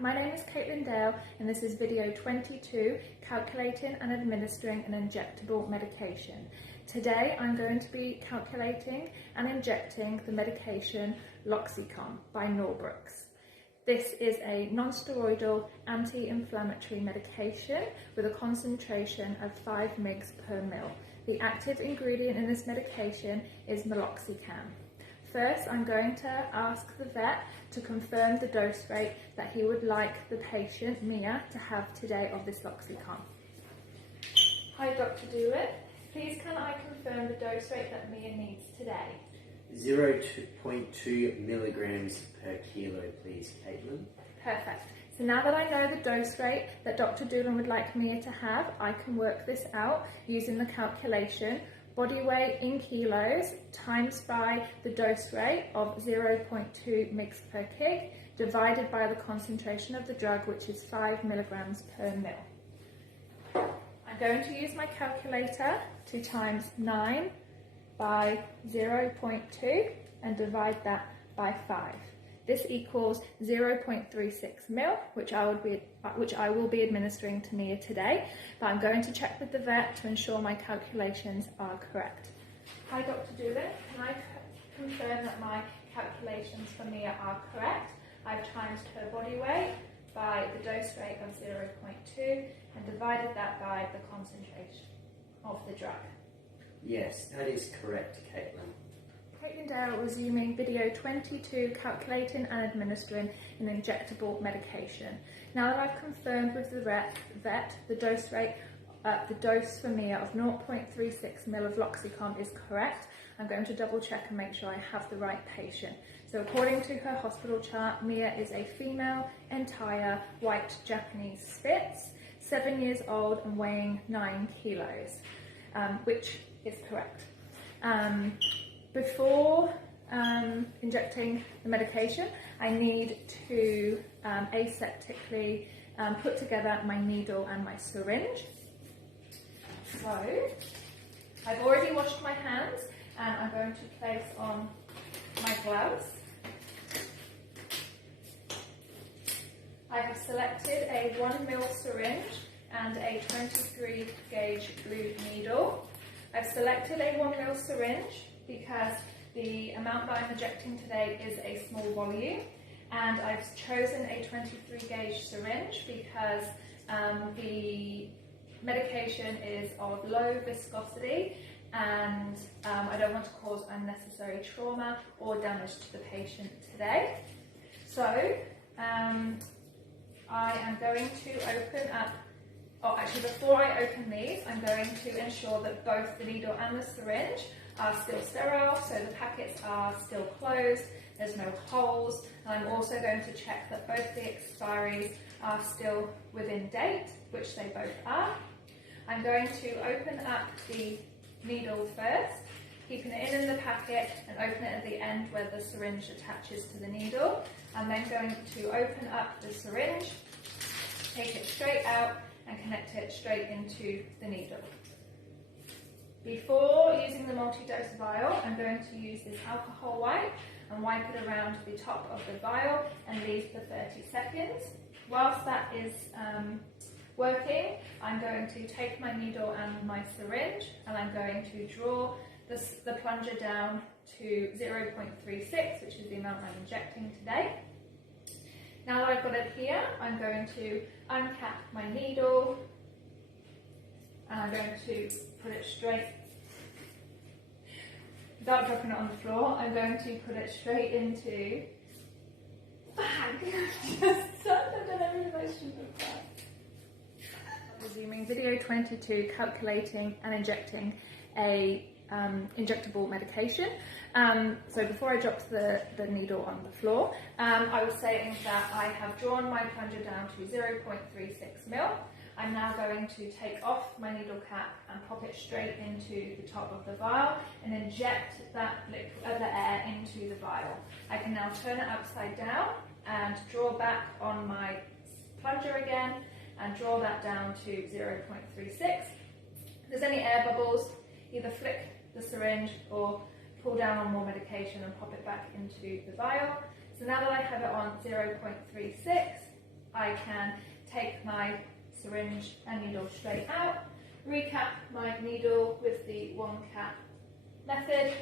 my name is Caitlin Dale and this is video 22, calculating and administering an injectable medication. Today I'm going to be calculating and injecting the medication Loxicon by Norbrooks. This is a non-steroidal anti-inflammatory medication with a concentration of 5 mg per ml. The active ingredient in this medication is meloxicam. First, I'm going to ask the vet to confirm the dose rate that he would like the patient, Mia, to have today of this Loxicon. Hi, Dr. Doolin. Please can I confirm the dose rate that Mia needs today? 0.2 milligrams per kilo, please, Caitlin. Perfect. So now that I know the dose rate that Dr. Doolin would like Mia to have, I can work this out using the calculation. Body weight in kilos times by the dose rate of 0.2 mg per kg divided by the concentration of the drug, which is 5 milligrams per ml. I'm going to use my calculator to times 9 by 0.2 and divide that by 5. This equals 0.36 ml, which I will be administering to Mia today, but I'm going to check with the vet to ensure my calculations are correct. Hi, Dr. Doolin. Can I confirm that my calculations for Mia are correct? I've times her body weight by the dose rate of 0.2 and divided that by the concentration of the drug. Yes, that is correct, Caitlin. Caitlin Dale, resuming video 22, calculating and administering an injectable medication. Now that I've confirmed with the vet the dose rate, the dose for Mia of 0.36 ml of Loxicon is correct, I'm going to double check and make sure I have the right patient. So according to her hospital chart, Mia is a female, entire, white Japanese Spitz, 7 years old and weighing 9 kilos, which is correct. Before injecting the medication, I need to aseptically put together my needle and my syringe. So, I've already washed my hands and I'm going to place on my gloves. I have selected a 1 ml syringe and a 23 gauge blue needle. I've selected a 1 ml syringe because the amount that I'm injecting today is a small volume, and I've chosen a 23 gauge syringe because the medication is of low viscosity and I don't want to cause unnecessary trauma or damage to the patient today. So I am going to open up, before I open these, I'm going to ensure that both the needle and the syringe are still sterile, so the packets are still closed, there's no holes, and I'm also going to check that both the expiries are still within date, which they both are. I'm going to open up the needle first, keeping it in the packet and open it at the end where the syringe attaches to the needle. I'm then going to open up the syringe, take it straight out and connect it straight into the needle. Before using the multi-dose vial, I'm going to use this alcohol wipe and wipe it around the top of the vial and leave for 30 seconds. Whilst that is working, I'm going to take my needle and my syringe and I'm going to draw the plunger down to 0.36, which is the amount I'm injecting today. Now that I've got it here, I'm going to uncap my needle and I'm going to put it straight, without dropping it on the floor, I'm going to put it straight into the bag. Just done everything I should have done. Resuming video 22, calculating and injecting a injectable medication. So before I dropped the needle on the floor, I was saying that I have drawn my plunger down to 0.36 ml. I'm now going to take off my needle cap and pop it straight into the top of the vial and inject that the air into the vial. I can now turn it upside down and draw back on my plunger again and draw that down to 0.36. If there's any air bubbles, either flick the syringe or pull down on more medication and pop it back into the vial. So now that I have it on 0.36, I can take my syringe and needle straight out, recap my needle with the one cap method,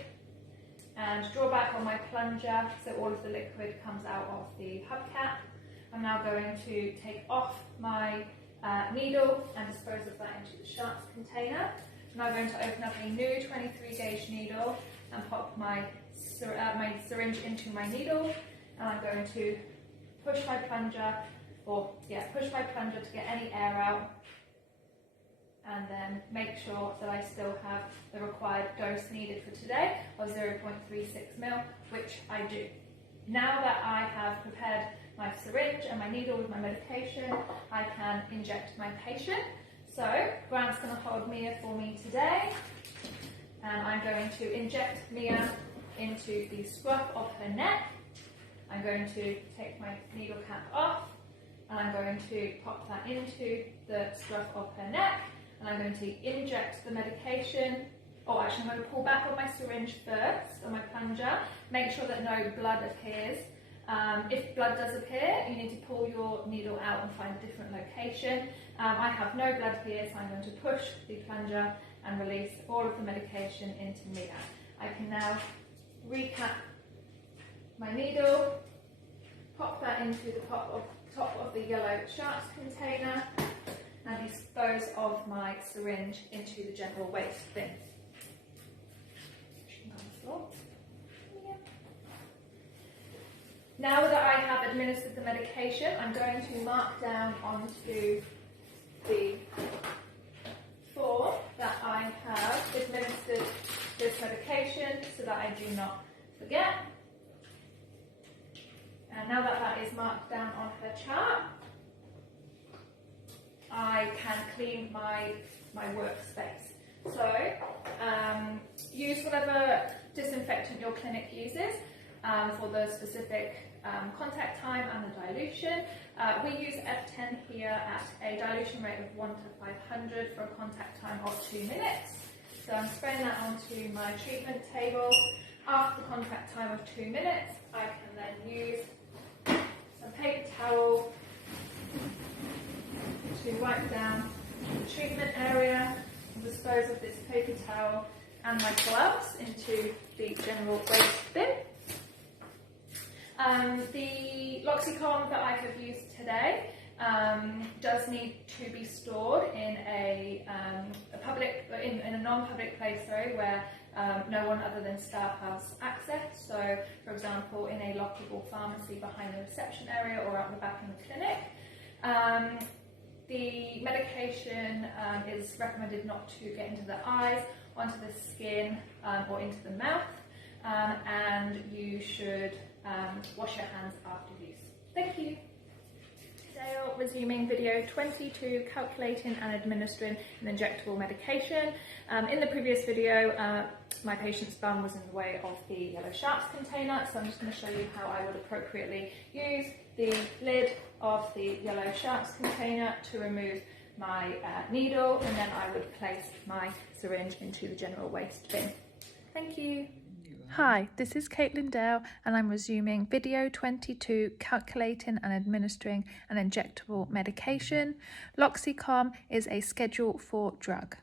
and draw back on my plunger so all of the liquid comes out of the hubcap. I'm now going to take off my needle and dispose of that into the sharps container. I'm now going to open up a new 23 gauge needle and pop my syringe into my needle, and I'm going to push my plunger to get any air out, and then make sure that I still have the required dose needed for today of 0.36 ml, which I do. Now that I have prepared my syringe and my needle with my medication, I can inject my patient. So Grant's going to hold Mia for me today, and I'm going to inject Mia into the scruff of her neck. I'm going to take my needle cap off, and I'm going to pop that into the scruff of her neck, and I'm going to inject the medication. Oh, actually, I'm going to pull back on my syringe first, on my plunger. Make sure that no blood appears. If blood does appear, you need to pull your needle out and find a different location. I have no blood here, so I'm going to push the plunger and release all of the medication into Mia. I can now recap my needle, pop that into the top of the yellow sharps container, and dispose of my syringe into the general waste bin. Now that I have administered the medication, I'm going to mark down onto the form that I have administered this medication so that I do not forget. And now that that is marked down on her chart, I can clean my workspace. So use whatever disinfectant your clinic uses for the specific contact time and the dilution. We use F10 here at a dilution rate of 1 to 500 for a contact time of 2 minutes. So I'm spraying that onto my treatment table. After the contact time of 2 minutes, I can then use some paper towel to wipe down the treatment area and dispose of this paper towel and my gloves into the general waste bin. The Loxicon that I have used today does need to be stored in a non-public place, where no one other than staff has access. So, for example, in a lockable pharmacy behind the reception area or out the back in the clinic. The medication is recommended not to get into the eyes, onto the skin, or into the mouth, and you should wash your hands after use. Thank you. Today resuming video 22, calculating and administering an injectable medication. In the previous video, my patient's bum was in the way of the yellow sharps container, so I'm just going to show you how I would appropriately use the lid of the yellow sharps container to remove my needle, and then I would place my syringe into the general waste bin. Thank you. Hi, this is Caitlin Dale, and I'm resuming video 22, calculating and administering an injectable medication. Loxicon is a Schedule 4 drug.